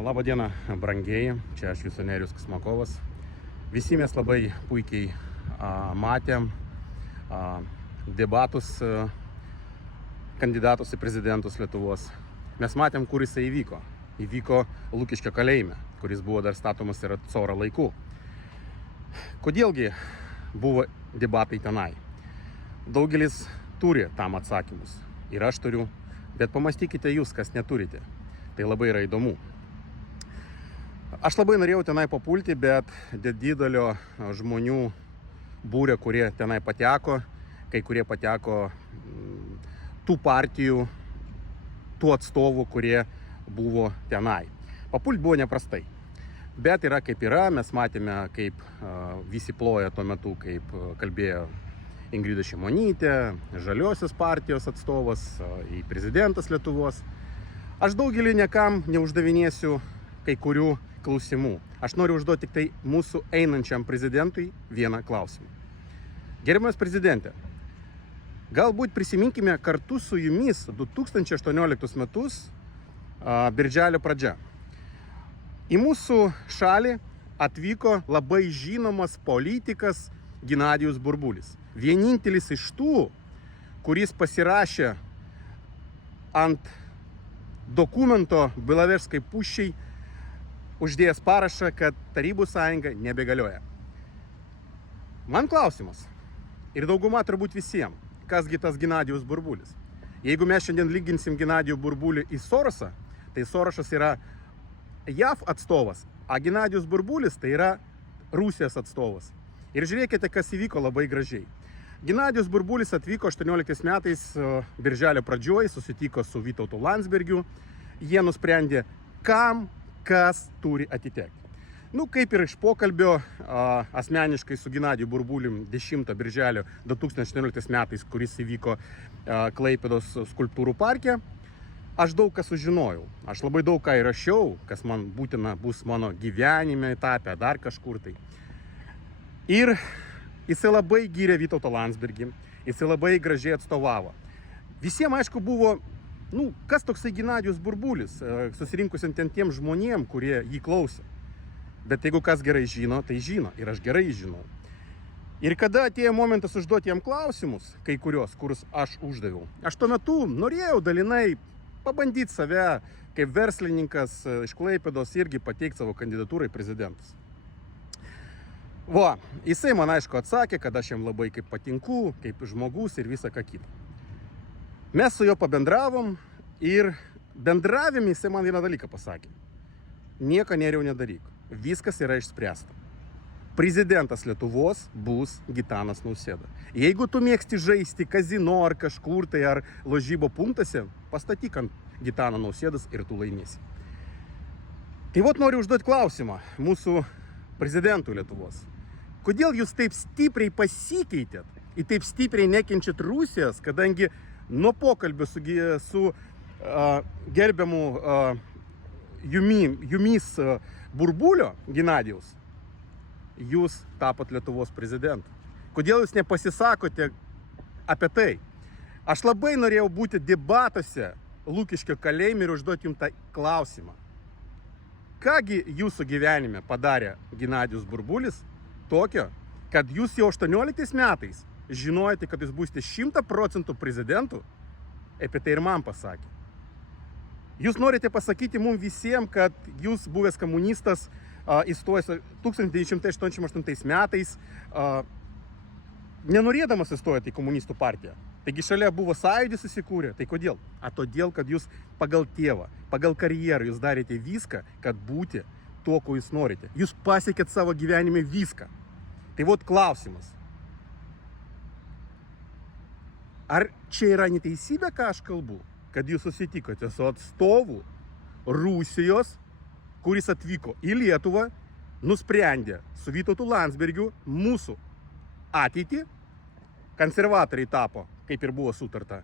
Labą dieną, brangieji, čia aš jūsų Nerijus Kusmakovas. Visi mes labai puikiai matėm debatus kandidatus į prezidentus Lietuvos. Mes matėm, kur jisai įvyko. Įvyko Lukiškio kalėjime, kuris buvo dar statomas ir Coro laikų. Kodėlgi buvo debatai tenai? Daugelis turi tam atsakymus. Ir aš turiu, bet pamastykite jūs, kas neturite. Tai labai yra įdomu. Aš labai norėjau tenai papulti, bet dėl didelio žmonių būrio, kurie tenai pateko, kai kurie pateko tų partijų, tų atstovų, kurie buvo tenai. Papult buvo neprastai. Bet yra kaip yra, mes matėme, kaip visi ploja tuo metu, kaip kalbėjo Ingrida Šimonytė, Žaliosios partijos atstovas, į prezidentas Lietuvos. Aš daugelį niekam neuždavinėsiu kai kurių klausimų. Aš noriu užduoti tik tai mūsų einančiam prezidentui vieną klausimą. Gerbiamas prezidente, galbūt prisiminkime kartu su jumis 2018 metus birželio pradžia. Į mūsų šalį atvyko labai žinomas politikas Ginadijus Burbulis. Vienintelis iš tų, kuris pasirašė ant dokumento Bilovežskai puščiai, uždėjęs parašą, kad Tarybų sąjunga nebegalioja. Man klausimas, ir dauguma turbūt visiems, kasgi tas Ginadijus Burbulis. Jeigu mes šiandien lyginsim Ginadijų Burbulį į Sorosą, tai Sorosas yra JAV atstovas, o Ginadijus Burbulis tai yra Rusijos atstovas. Ir žiūrėkite, kas įvyko labai gražiai. Ginadijus Burbulis atvyko 18 metais birželio pradžioj, susitiko su Vytautu Landsbergiu. Jie nusprendė, kam kas turi atitekti. Kaip ir iš pokalbio asmeniškai su Ginadiju Burbulim 10 birželio 2018 metais, kuris įvyko Klaipėdos skulptūrų parke, aš daug ką sužinojau. Aš labai daug ką įrašiau, kas man būtina bus mano gyvenime etape, dar kažkur tai. Ir jisai labai gyrė Vytautą Landsbergį, jisai labai gražiai atstovavo. Visiems aišku buvo, kas toksai Ginadijus Burbulis, susirinkusiam tiem žmonėm, kurie jį klausė. Bet jeigu kas gerai žino, tai žino. Ir aš gerai žinau. Ir kada atėjo momentas užduoti jam klausimus, kai kurios, kurius aš uždaviau, aš tuo metu norėjau dalinai pabandyti save kaip verslininkas iš Klaipėdos irgi pateikti savo kandidatūrą į prezidentus. Jisai man aišku atsakė, kad aš jam labai kaip patinku, kaip žmogus ir visą ką kitą. Mes su juo pabendravom ir bendravime jisai man vieną dalyką pasakė. Nieko Nerijau nedaryk. Viskas yra išspręsta. Prezidentas Lietuvos bus Gitanas Nausėda. Jeigu tu mėgsti žaisti kazino ar kažkur tai ar ložybo punktuose, pastatyk ant Gitano Nausėdas ir tu laimėsi. Tai noriu užduoti klausimą mūsų prezidentui Lietuvos. Kodėl jūs taip stipriai pasikeitėt ir taip stipriai nekenčiat Rusijos, kadangi nuo pokalbio su gerbiamu jumis Burbulio Ginadijaus, jūs tapot Lietuvos prezidentu. Kodėl jūs nepasisakote apie tai? Aš labai norėjau būti debatuose Lukiškio kalėjime ir užduoti jums tą klausimą. Kągi jūsų gyvenime padarė Ginadijus Burbulis tokio, kad jūs jau 18 metais žinojate, kad jūs būsite 100% prezidentu, apie tai ir man pasakė. Jūs norite pasakyti mums visiems, kad jūs buvęs komunistas, įstojęs 1988 metais, nenorėdamas įstojate į komunistų partiją. Taigi šalia buvo sąjūdis įsikūrė. Tai kodėl? Todėl, kad jūs pagal tėvą, pagal karjerą jūs darėte viską, kad būti to, ko jūs norite. Jūs pasiekėt savo gyvenime viską. Tai klausimas. Ar čia yra neteisybė, ką aš kalbu? Kad jūs susitikote su atstovu Rusijos, kuris atvyko į Lietuvą, nusprendė su Vytautu Landsbergiu mūsų ateitį. Konservatoriai tapo, kaip ir buvo sutarta,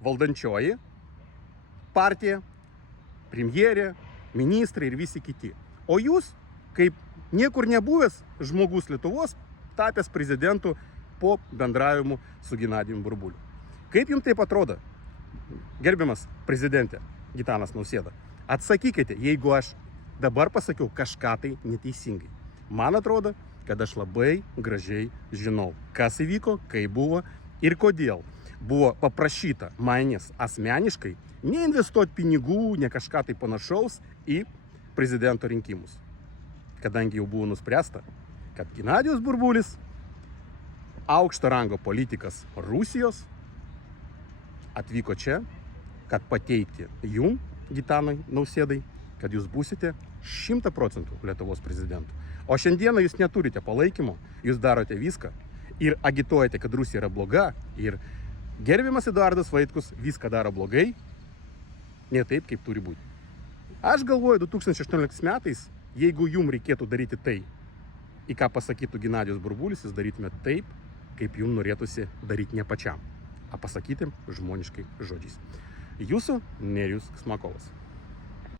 valdančioji partija, premjerė, ministrai ir visi kiti. O jūs, kaip niekur nebuvęs žmogus Lietuvos, tapęs prezidentu po bendravimu su Ginadijum Burbuliu. Kaip jums taip atrodo, gerbiamas prezidentė Gitanas Nausėda? Atsakykite, jeigu aš dabar pasakiau kažką tai neteisingai. Man atrodo, kad aš labai gražiai žinau, kas įvyko, kaip buvo ir kodėl buvo paprašyta manęs asmeniškai neinvestuoti pinigų, ne kažką tai panašaus į prezidento rinkimus. Kadangi jau buvo nuspręsta, kad Ginadijus Burbulis, aukšto rango politikas Rusijos, atvyko čia, kad pateikti jum, Gitanui Nausėdai, kad jūs būsite 100% Lietuvos prezidentu. O šiandieną jūs neturite palaikymo, jūs darote viską ir agituojate, kad Rusija yra bloga ir gerbiamas Eduardas Vaitkus viską daro blogai, ne taip, kaip turi būti. Aš galvoju, 2018 metais, jeigu jums reikėtų daryti tai, į ką pasakytų Ginadijus Burbulis, jūs darytumėte taip, kaip jums norėtųsi daryti ne pačiam, o pasakyti žmoniškai žodžiais. Jūsų Nerijus Smakovas.